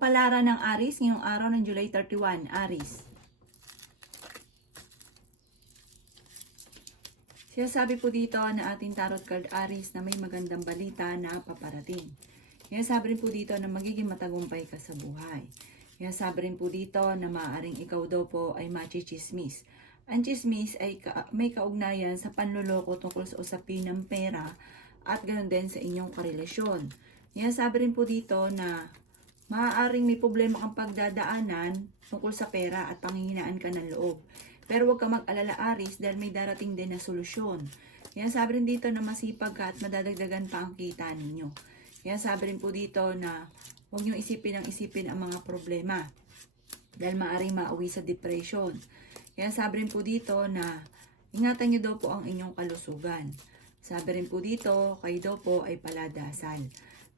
Kapalaran ng Aries ngayong araw ng July 31, Aries. Sinasabi po dito na ating tarot card Aries na may magandang balita na paparating. Sinasabi rin po dito na magiging matagumpay ka sa buhay. Sinasabi rin po dito na maaaring ikaw daw po ay machichismis. Ang chismis ay may kaugnayan sa panloloko tungkol sa usapin ng pera at ganoon din sa inyong karelasyon. Sinasabi rin po dito na maaaring may problema kang pagdadaanan tungkol sa pera at panghihinaan ka ng loob. Pero huwag ka mag-alala Aries dahil may darating din na solusyon. Yan sabi rin dito na masipag ka at madadagdagan pa ang kita ninyo. Yan sabi rin po dito na huwag niyong isipin ang mga problema dahil maaaring mauwi sa depression. Yan sabi rin po dito na ingatan niyo daw po ang inyong kalusugan. Sabi rin po dito, kayo daw po ay paladasal.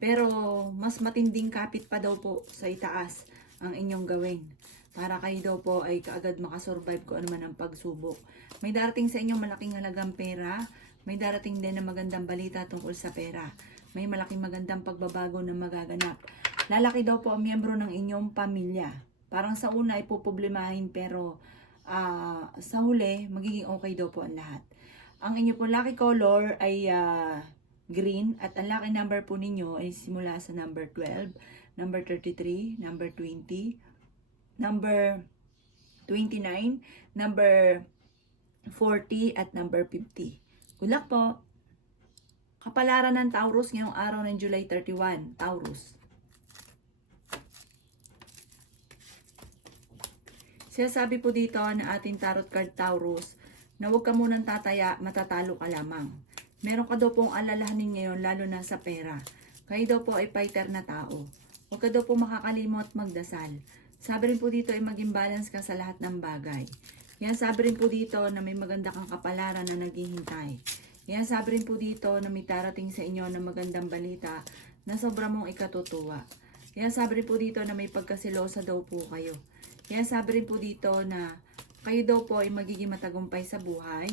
Pero mas matinding kapit pa daw po sa itaas ang inyong gawin. Para kayo daw po ay kaagad makasurvive kung ano man ang pagsubok. May darating sa inyong malaking halagang pera. May darating din na magandang balita tungkol sa pera. May malaking magandang pagbabago na magaganap. Lalaki daw po ang miyembro ng inyong pamilya. Parang sa una ay puproblemahin pero sa huli magiging okay daw po ang lahat. Ang inyo po lucky color ay green at ang lucky number po ninyo ay simula sa number 12, number 33, number 20, number 29, number 40 at number 50. Good luck po! Kapalaran ng Taurus ngayong araw ng July 31, Taurus. Sinasabi po dito na ating tarot card Taurus na huwag ka munang tataya, matatalo ka lamang. Meron ka daw pong alalahanin ngayon lalo na sa pera. Kayo daw po ay fighter na tao. Huwag ka daw po makakalimot magdasal. Sabi rin po dito ay maging balance ka sa lahat ng bagay. Yan sabi rin po dito na may maganda kang kapalaran na naghihintay. Yan sabi rin po dito na may darating sa inyo na magandang balita na sobra mong ikatutuwa. Yan sabi rin po dito na may pagkasilosa daw po kayo. Yan sabi rin po dito na kayo daw po ay magiging matagumpay sa buhay.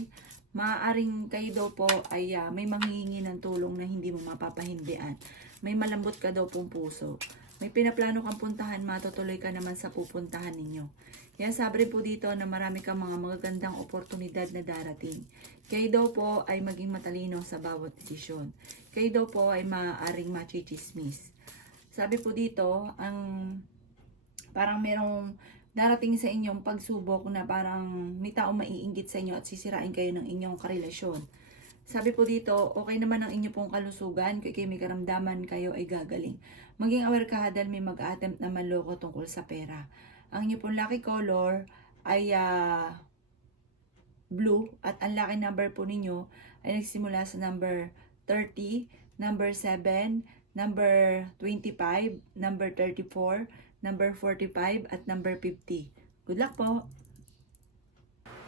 Maaaring kayo daw po ay may manghihingi ng tulong na hindi mo mapapahindian. May malambot ka daw pong puso. May pinaplano kang puntahan, matutuloy ka naman sa pupuntahan ninyo. Yan sabi rin po dito na marami kang mga magagandang oportunidad na darating. Kayo daw po ay maging matalino sa bawat desisyon. Kayo daw po ay maaaring machichismis. Sabi po dito, parang merong darating sa inyong pagsubok na parang may taong maiinggit sa inyo at sisirain kayo ng inyong karelasyon. Sabi po dito, okay naman ang inyo pong kalusugan, kung kayo may karamdaman, kayo ay gagaling. Maging aware ka dahil may mag-attempt na manloko tungkol sa pera. Ang inyo pong lucky color ay blue at ang lucky number po ninyo ay nagsimula sa number 30, number 7, number 25, number 34, number 45 at number 50. Good luck po!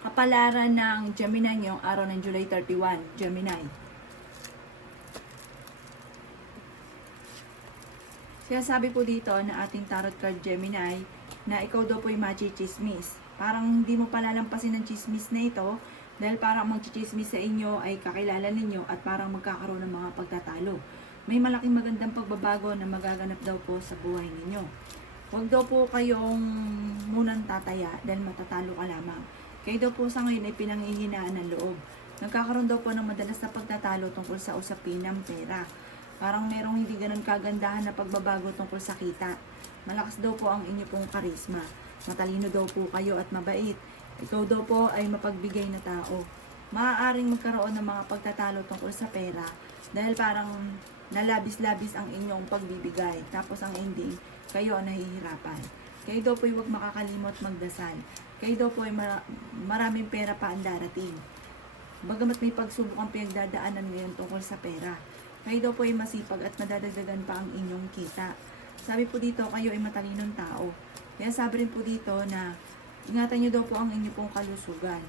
Kapalaran ng Gemini ngayong araw ng July 31, Gemini. Sinasabi po dito na ating tarot card Gemini na ikaw daw po ay machichismis. Parang hindi mo palalampasin ng chismis na ito dahil parang magchichismis sa inyo ay kakilala ninyo at parang magkakaroon ng mga pagtatalo. May malaking magandang pagbabago na magaganap daw po sa buhay ninyo. Huwag daw po kayong munang tataya dahil matatalo ka lamang. Kayo daw po sa ngayon ay pinanghihinaan ng loob. Nagkakaroon daw po ng madalas na pagtatalo tungkol sa usapin ng pera. Parang merong hindi ganun kagandahan na pagbabago tungkol sa kita. Malakas daw po ang inyo pong karisma. Matalino daw po kayo at mabait. Ikaw daw po ay mapagbigay na tao. Maaaring magkaroon ng mga pagtatalo tungkol sa pera dahil parang nalabis-labis ang inyong pagbibigay. Tapos ang ending, kayo ang nahihirapan. Kayo daw po ay huwag makakalimot magdasal. Kayo daw po ay maraming pera pa ang darating. Bagamat may pagsubok ang pinagdadaanan ngayon tungkol sa pera. Kayo daw po ay masipag at madadagdagan pa ang inyong kita. Sabi po dito, kayo ay matalinong tao. Kaya sabi rin po dito na ingatan nyo daw po ang inyong pong kalusugan.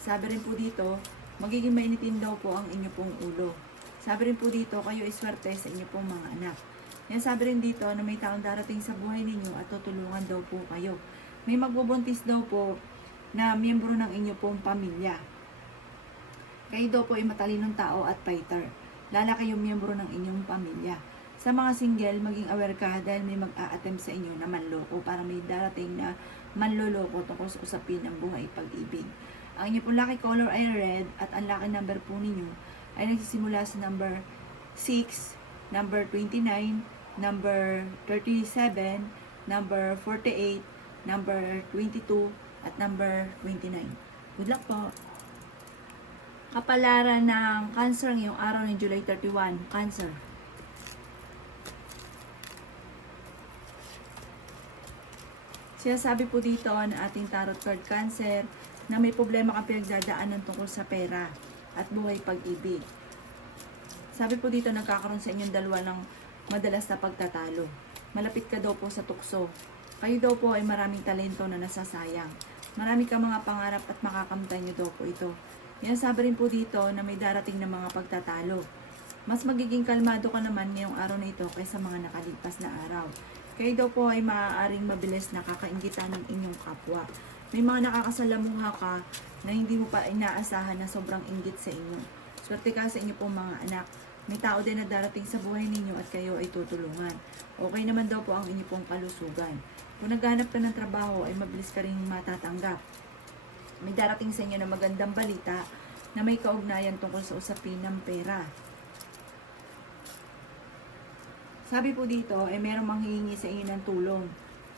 Sabi rin po dito, magiging mainitin daw po ang inyong pong ulo. Sabi rin po dito, kayo ay swerte sa inyong pong mga anak. Yan sabi rin dito na may taong darating sa buhay ninyo at tutulungan daw po kayo. May magbubuntis daw po na miyembro ng inyong pong pamilya. Kayo daw po ay matalinong tao at fighter. Lala kayong miyembro ng inyong pamilya. Sa mga single, maging aware ka dahil may mag-a-attempt sa inyo na manloko para may darating na manloloko tungkol sa usapin ng buhay pag-ibig. Ang inyo pong lucky color ay red at ang lucky number po ninyo ay nagsisimula sa number 6, number 29, number 37, number 48, number 22, at number 29. Good luck po! Kapalaran ng Cancer ngayong araw ng July 31, Cancer. Sinasabi po dito ng ating tarot card Cancer na may problema kang pinagdadaanan tungkol sa pera at buhay pag-ibig. Sabi po dito nagkakaroon sa inyong dalawa ng madalas na pagtatalo. Malapit ka daw po sa tukso. Kayo daw po ay maraming talento na nasasayang. Marami ka mga pangarap at makakamtan nyo daw po ito. Yan sabi rin po dito na may darating na mga pagtatalo. Mas magiging kalmado ka naman ngayong araw na ito kaysa mga nakalipas na araw. Kayo daw po ay maaaring mabilis na kakaingitan ng inyong kapwa. May mga nakakasalamuha ka na hindi mo pa inaasahan na sobrang inggit sa inyo. Swerte ka sa inyo pong mga anak. May tao din na darating sa buhay ninyo at kayo ay tutulungan. Okay naman daw po ang inyo pong kalusugan. Kung naghanap ka ng trabaho ay mabilis ka rin matatanggap. May darating sa inyo na magandang balita na may kaugnayan tungkol sa usapin ng pera. Sabi po dito ay merong manghihingi sa inyo ng tulong.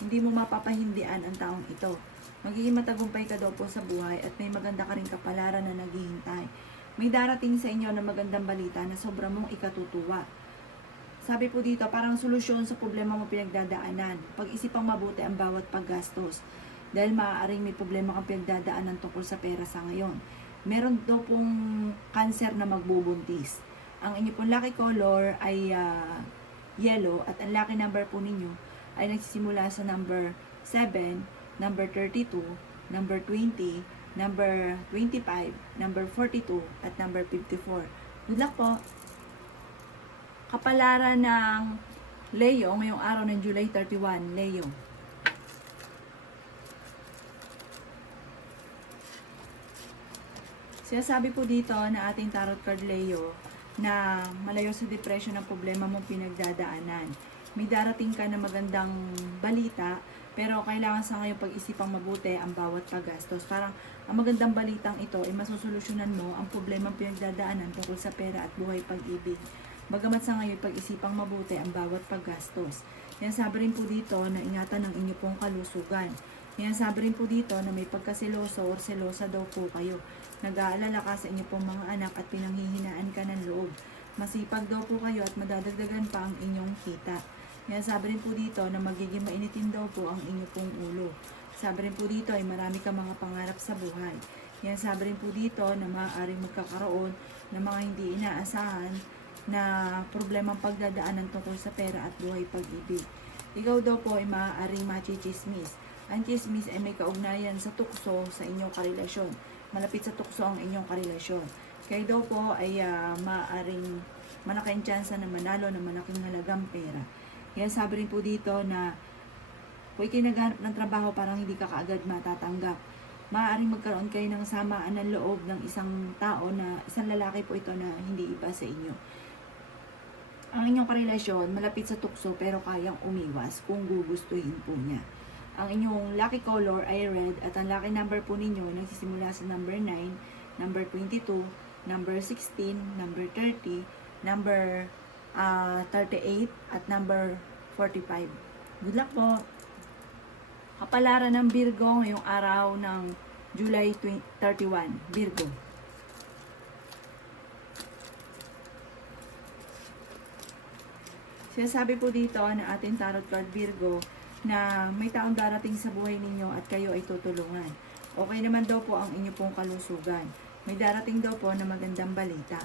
Hindi mo mapapahindian ang taong ito. Magiging matagumpay ka daw po sa buhay at may maganda ka rin kapalaran na naghihintay. May darating sa inyo na magandang balita na sobrang mong ikatutuwa. Sabi po dito, parang solusyon sa problema mo pinagdadaanan. Pag-isipang mabuti ang bawat paggastos. Dahil maaaring may problema kang pinagdadaanan tungkol sa pera sa ngayon. Meron daw pong cancer na magbubuntis. Ang inyo pong lucky color ay yellow at ang lucky number po ninyo ay nagsisimula sa number 7, number 32, number 20, number 25, number 42, at number 54. Good luck po! Kapalaran ng Leo ngayong araw ng July 31, Leo. Sinasabi po dito na ating tarot card Leo na malayo sa depression ang problema mong pinagdadaanan. May darating ka na magandang balita, pero kailangan sa ngayon pag-isipang mabuti ang bawat paggastos. Parang ang magandang balitang ito ay masusolusyonan mo ang problema pinagdadaanan tungkol sa pera at buhay pag-ibig. Bagamat sa ngayon pag-isipang mabuti ang bawat paggastos. Yan sabi rin po dito na ingatan ang inyo pong kalusugan. Yan sabi rin po dito na may pagkaseloso o selosa daw po kayo. Nag-aalala ka sa inyo pong mga anak at pinanghihinaan ka ng loob. Masipag daw po kayo at madadagdagan pa ang inyong kita. Yan sabi rin po dito na magiging mainitin daw po ang inyo pong ulo. Sabi rin po dito ay marami ka mga pangarap sa buhay. Yan sabi rin po dito na maaaring magkakaroon ng mga hindi inaasahan na problemang pagdadaanan tungkol sa pera at buhay pag-ibig. Ikaw daw po ay maaaring machichismis. Ang chismis ay may kaugnayan sa tukso sa inyong karelasyon. Malapit sa tukso ang inyong karelasyon. Kayo daw po ay maaaring malaking tsansa na manalo ng malaking halagang pera. Yan sabi rin po dito na kung ikinaghanap ng trabaho parang hindi ka kaagad matatanggap. Maaaring magkaroon kayo ng samaan ng loob ng isang tao na isang lalaki po ito na hindi iba sa inyo. Ang inyong karelasyon malapit sa tukso pero kayang umiwas kung gugustuhin po niya. Ang inyong lucky color ay red at ang lucky number po ninyo nagsisimula sa number 9, number 22, number 16, number 30, number 38 at number 45. Good luck po! Kapalaran ng Virgo ngayong araw ng July 31, Virgo. Sinasabi po dito na ating tarot card Virgo na may taong darating sa buhay ninyo at kayo ay tutulungan. Okay naman daw po ang inyo pong kalusugan. May darating daw po na magandang balita.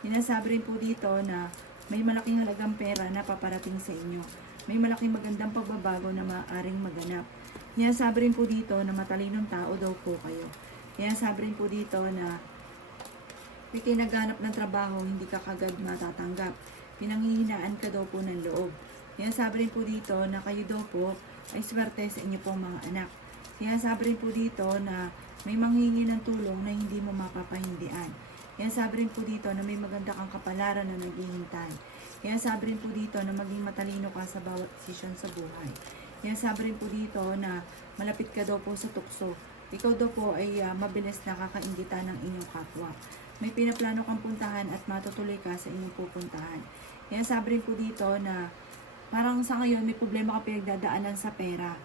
Sinasabi rin po dito na may malaking halagang pera na paparating sa inyo. May malaking magandang pagbabago na maaaring maganap. Sinasabi rin po dito na matalinong tao daw po kayo. Sinasabi rin po dito na may kinaghanap ng trabaho, hindi ka kagad matatanggap. Pinanghihinaan ka daw po ng loob. Sinasabi rin po dito na kayo daw po ay swerte sa inyo pong mga anak. Sinasabi rin po dito na may manghingi ng tulong na hindi mo mapapahindian. Sinasabi rin po dito na may maganda kang kapalaran na naghihintay. Kaya sabi rin po dito na maging matalino ka sa bawat desisyon sa buhay. Kaya sabi rin po dito na malapit ka daw po sa tukso. Ikaw daw po ay mabilis nakakaingitan ng inyong kapwa. May pinaplano kang puntahan at matutuloy ka sa inyong pupuntahan. Kaya sabi rin po dito na parang sa ngayon may problema ka pinagdadaanan sa pera.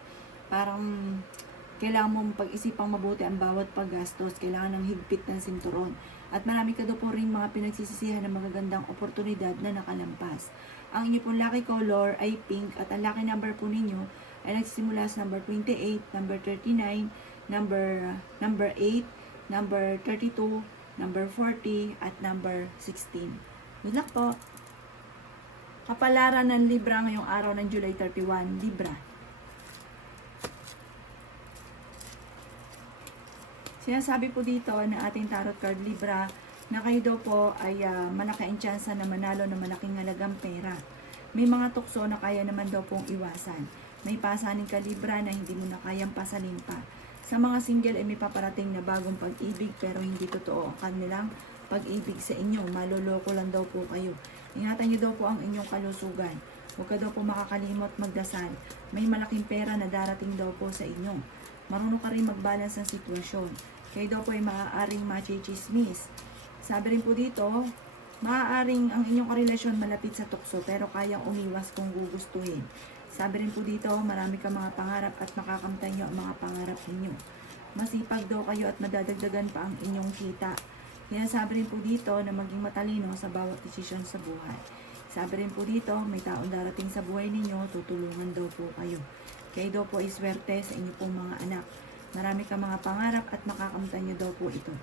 Parang kailangan mong pag-isipang mabuti ang bawat paggastos. Kailangan ng higpit ng sinturon. At marami ka daw po rin mga pinagsisisihan ng magagandang oportunidad na nakalampas. Ang inyo pong lucky color ay pink at ang lucky number po ninyo ay nagsisimula sa number 28, number 39, number 8, number 32, number 40, at number 16. Good luck po! Kapalaran ng Libra ngayong araw ng July 31, Libra. Sinasabi po dito na ating tarot card Libra na kayo daw po ay malaki ang tsansa na manalo ng malaking halagang pera. May mga tukso na kaya naman daw pong iwasan. May pasanin ka Libra na hindi mo na kayang pasanin pa. Sa mga single ay may paparating na bagong pag-ibig pero hindi totoo ang kanilang pag-ibig sa inyo. Maloloko lang daw po kayo. Ingatan niyo daw po ang inyong kalusugan. Huwag ka daw po makakalimot magdasal. May malaking pera na darating daw po sa inyo. Marunong ka rin mag-balance ng sitwasyon. Kayo daw po ay maaaring machichismis. Sabi rin po dito, maaaring ang inyong karelasyon malapit sa tukso pero kayang umiwas kung gugustuhin. Sabi rin po dito, marami ka mga pangarap at makakamtan nyo ang mga pangarap ninyo. Masipag daw kayo at madadagdagan pa ang inyong kita. Kaya sabi rin po dito na maging matalino sa bawat desisyon sa buhay. Sabi rin po dito, may taong darating sa buhay ninyo, tutulungan daw po kayo. Kayo daw po ay swerte sa inyo pong mga anak. Marami ka mga pangarap at makakamtan nyo daw po ito.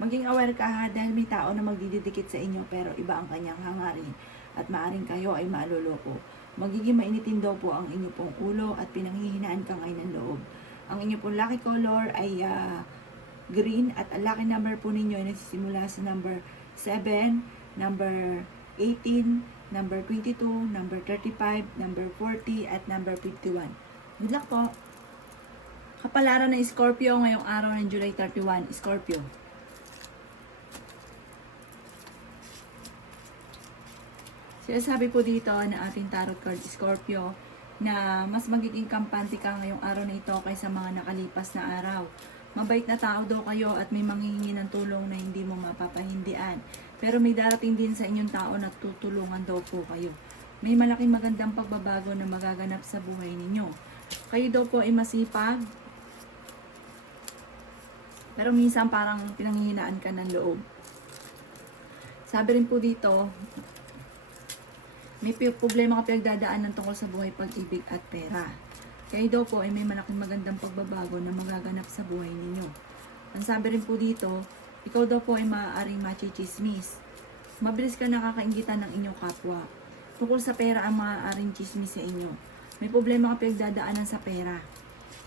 Maging aware ka ha dahil may tao na magdidikit sa inyo pero iba ang kanyang hangarin at maaring kayo ay maaloloko. Magiging mainitin daw po ang inyo pong ulo at pinanghihinaan ka ngayon ng loob. Ang inyo pong lucky color ay green at ang lucky number po ninyo ay nagsisimula sa number 7, number 18, number 22, number 35, number 40 at number 51. Good luck po! Kapalaran ng Scorpio ngayong araw ng July 31, Scorpio. Sinasabi po dito na ating tarot card Scorpio na mas magiging kampante ka ngayong araw na ito kaysa mga nakalipas na araw. Mabait na tao daw kayo at may manghihingi ng tulong na hindi mo mapapahindian. Pero may darating din sa inyong tao na tutulungan daw po kayo. May malaking magandang pagbabago na magaganap sa buhay ninyo. Kayo daw po ay masipag. Pero minsan parang pinanghihinaan ka ng loob. Sabi rin po dito, may problema ka pinagdadaanan tungkol sa buhay, pag-ibig at pera. Kayo daw po ay may malaking magandang pagbabago na magaganap sa buhay ninyo. Ang sabi rin po dito, ikaw daw po ay maaaring machichismis. Mabilis ka nakakaingitan ng inyong kapwa. Tungkol sa pera ang maaaring chismis sa inyo. May problema ka pinagdadaanan sa pera.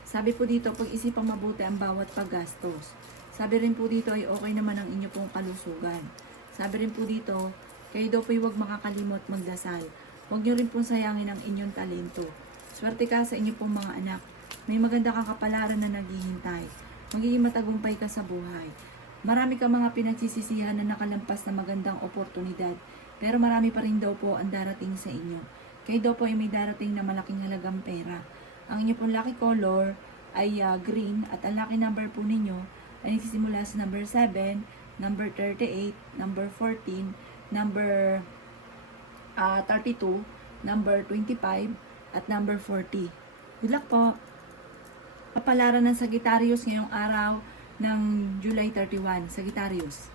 Sabi po dito, pag-isipang mabuti ang bawat paggastos. Sabi rin po dito ay okay naman ang inyo pong kalusugan. Sabi rin po dito, kayo daw po ay huwag makakalimot magdasal. Huwag nyo rin pong sayangin ang inyong talento. Swerte ka sa inyo pong mga anak. May maganda kang kapalaran na naghihintay. Magiging matagumpay ka sa buhay. Marami ka mga pinagsisisihan na nakalampas na magandang oportunidad. Pero marami pa rin daw po ang darating sa inyo. Kayo daw po ay may darating na malaking halagang pera. Ang inyo pong lucky color ay green at ang lucky number po ninyo ay nagsisimula sa number 7, number 38, number 14, number 32, number 25, at number 40. Good luck po! Kapalaran ng Sagittarius ngayong araw ng July 31, Sagittarius.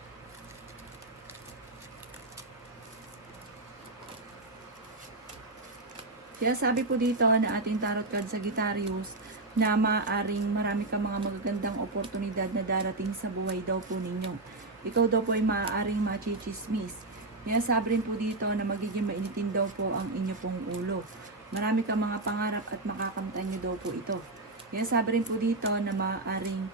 Kaya sabi po dito na ating tarot card Sagittarius na maaaring marami ka mga magagandang oportunidad na darating sa buhay daw po ninyo. Ikaw daw po ay maaaring machichismis. Kaya sabi rin po dito na magiging mainitin daw po ang inyo pong ulo. Marami ka mga pangarap at makakamtan nyo daw po ito. Kaya sabi rin po dito na maaaring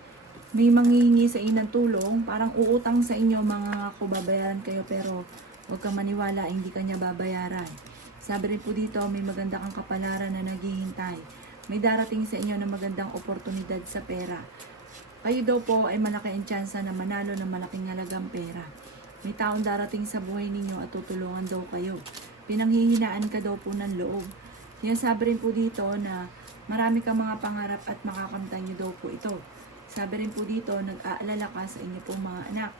may manghihingi sa inyo ng tulong, parang uutang sa inyo mga babayaran kayo pero huwag kang maniwala, hindi kanya babayaran. Sabi rin po dito, may maganda kang kapalaran na naghihintay. May darating sa inyo na magandang oportunidad sa pera. Kayo daw po ay malaki ang tsansa na manalo ng malaking halagang pera. May taong darating sa buhay ninyo at tutulungan daw kayo. pinanghihinaan ka daw po ng loob. Sabi rin po dito na marami kang mga pangarap at makakamtan nyo daw po ito. Sabi rin po dito, nag-aalala ka sa inyo pong mga anak.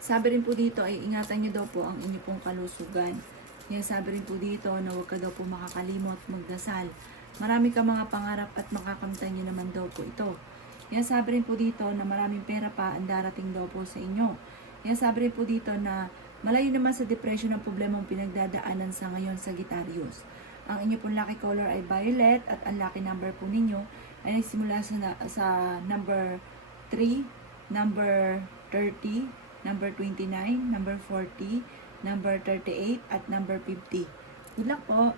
Sabi rin po dito ay ingatan nyo daw po ang inyo pong kalusugan. Sabi rin po dito na huwag ka daw po makakalimot magdasal. Marami kang mga pangarap at makakamtan nyo naman daw po ito. Sabi rin po dito na maraming pera pa ang darating daw po sa inyo. Sabi rin po dito na malayo naman sa depression ang problemang pinagdadaanan sa ngayon, Sagittarius. Ang inyo pong lucky color ay violet at ang lucky number po ninyo ay nagsimula sa number 3, number 30, number 29, number 40, number 38, at number 50. Good luck po!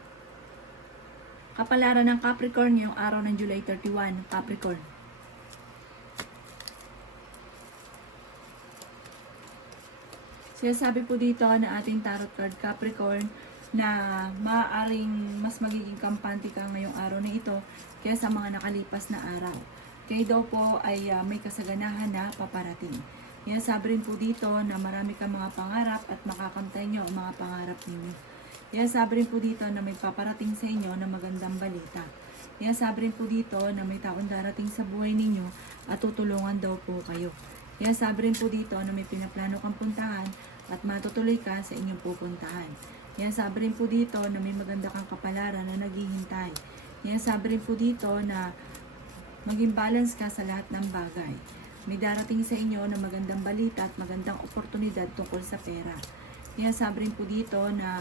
Kapalaran ng Capricorn ngayong araw ng July 31, Capricorn. Sabi po dito na ating tarot card Capricorn na maaaring mas magiging kampante ka ngayong araw na ito kaysa sa mga nakalipas na araw. Kayo daw po ay may kasaganahan na paparating. Sabi rin po dito na marami kang mga pangarap at makakamtay nyo ang mga pangarap ninyo. Sabi rin po dito na may paparating sa inyo na magandang balita. Sabi rin po dito na may taong darating sa buhay ninyo at tutulungan daw po kayo. Sabi rin po dito na may pinaplano kang puntahan at matutuloy ka sa inyong pupuntahan. Sabi rin po dito na may maganda kang kapalaran na naghihintay. Sabi rin po dito na maging balance ka sa lahat ng bagay. May darating sa inyo na magandang balita at magandang oportunidad tungkol sa pera. Sabi rin po dito na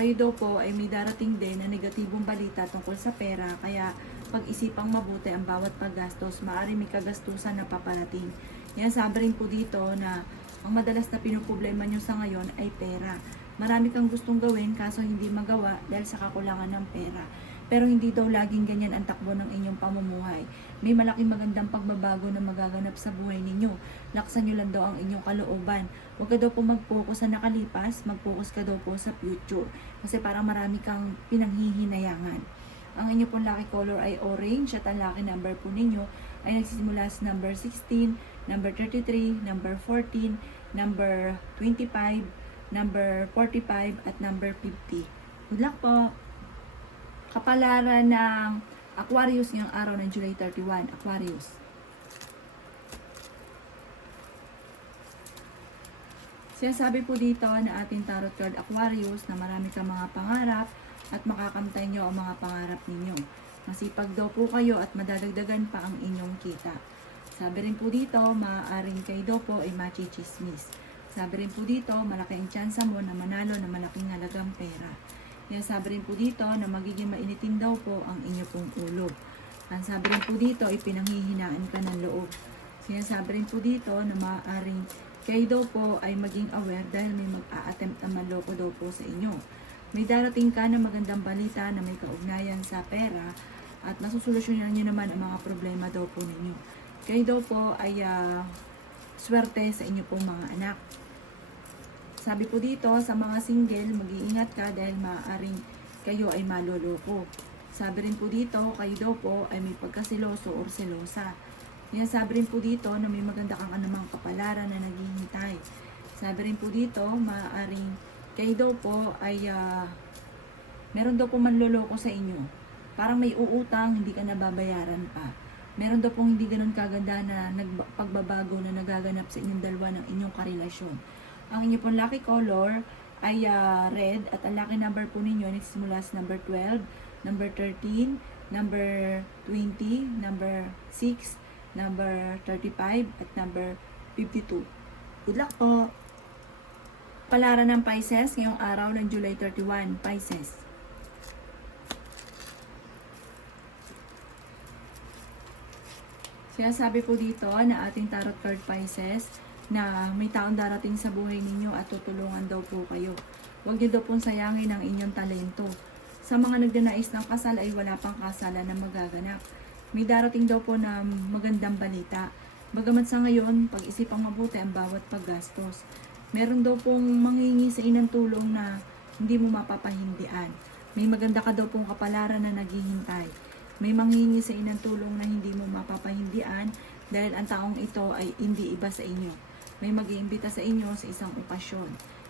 kayo daw po ay may darating din na negatibong balita tungkol sa pera, kaya pag-isipang mabuti ang bawat paggastos, maaari may kagastusan na paparating. Sabi rin po dito na ang madalas na pinuproblema nyo sa ngayon ay pera. Marami kang gustong gawin kaso hindi magawa dahil sa kakulangan ng pera. Pero hindi daw laging ganyan ang takbo ng inyong pamumuhay. May malaking magandang pagbabago na magaganap sa buhay ninyo. Laksan nyo lang daw ang inyong kalooban. Huwag ka daw po mag-focus sa nakalipas, mag-focus ka daw po sa future. Kasi parang marami kang pinanghihinayangan. Ang inyong pong lucky color ay orange at ang lucky number po ninyo ay nagsisimula sa number 16, number 33, number 14, number 25, number 45, at number 50. Good luck po! Kapalaran ng Aquarius ngayong araw ng July 31, Aquarius. Sabi po dito na ating tarot card Aquarius na marami kang mga pangarap at makakamtay nyo ang mga pangarap ninyo. Masipag daw po kayo at madadagdagan pa ang inyong kita. Sabi rin po dito, maaaring kayo daw po ay machichismis. Sabi rin po dito, malaki ang tsansa mo na manalo na malaking halagang pera. Sabi rin po dito na magiging mainitin daw po ang inyo pong ulo. Ang sabi rin po dito ay pinanghihinaan ka ng loob. Sabi rin po dito na maaaring kayo daw po ay maging aware dahil may mag-a-attempt na manloko daw po sa inyo. May darating ka na magandang balita na may kaugnayan sa pera at masusolusyonan nyo naman ang mga problema daw po ninyo. Kayo daw po ay swerte sa inyo pong mga anak. Sabi po dito, sa mga single, mag-iingat ka dahil maaaring kayo ay maloloko. Sabi rin po dito, kayo daw po ay may pagkasiloso or selosa. Sabi rin po dito na may maganda kang anumang kapalaran na naghihintay. Sabi rin po dito, maaaring kayo daw po ay meron daw po manloloko sa inyo. Parang may uutang, hindi ka nababayaran pa. Meron daw pong hindi ganun kaganda na pagbabago na nagaganap sa inyong dalawa ng inyong karelasyon. Ang inyong pong lucky color ay red at ang lucky number po ninyo nagsisimula sa number 12, number 13, number 20, number 6, number 35, at number 52. Good luck po! Palaran ng Pisces ngayong araw ng July 31, Pisces. Sabi po dito na ating tarot card Pisces na may taong darating sa buhay ninyo at tutulungan daw po kayo. Huwag niyo daw pong sayangin ang inyong talento. Sa mga nagdanais ng kasal ay wala pang kasalan na magaganap. May darating daw po na magandang balita. Bagamat sa ngayon, pag-isipang mabuti ang bawat paggastos. Meron daw pong manghingi sa inang tulong na hindi mo mapapahindian. May maganda ka daw pong kapalaran na naghihintay. May manghingi sa inang tulong na hindi mo mapapahindian dahil ang taong ito ay hindi iba sa inyo. May mag-iimbita sa inyo sa isang okasyon.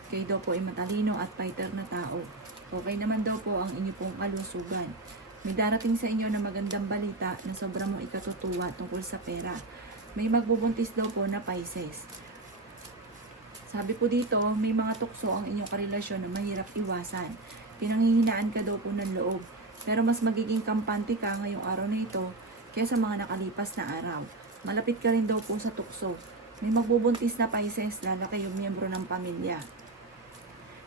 Kayo daw po ay matalino at fighter na tao. Okay naman daw po ang inyo pong kalusugan. May darating sa inyo na magandang balita na sobrang mong ikatutuwa tungkol sa pera. May magbubuntis daw po na Pisces. Sabi po dito, may mga tukso ang inyong karelasyon na mahirap iwasan. Pinanghihinaan ka daw po ng loob. Pero mas magiging kampante ka ngayong araw na ito kaysa mga nakalipas na araw. Malapit ka rin daw po sa tukso. May magbubuntis na Pisces, lalaki yung miyembro ng pamilya.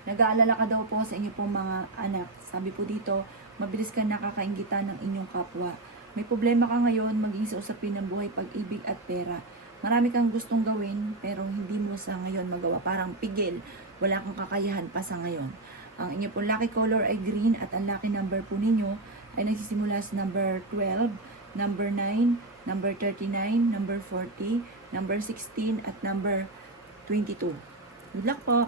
Nag-aalala ka daw po sa inyo pong mga anak. Sabi po dito, mabilis ka nakakainggitan ng inyong kapwa. May problema ka ngayon maging sa usapin ng buhay, pag-ibig at pera. Marami kang gustong gawin pero hindi mo sa ngayon magawa. Parang pigil, wala kang kakayahan pa sa ngayon. Ang inyo pong lucky color ay green at ang lucky number po ninyo ay nagsisimula sa number 12, number 9, number 39, number 40, number 16 at number 22. Good luck po!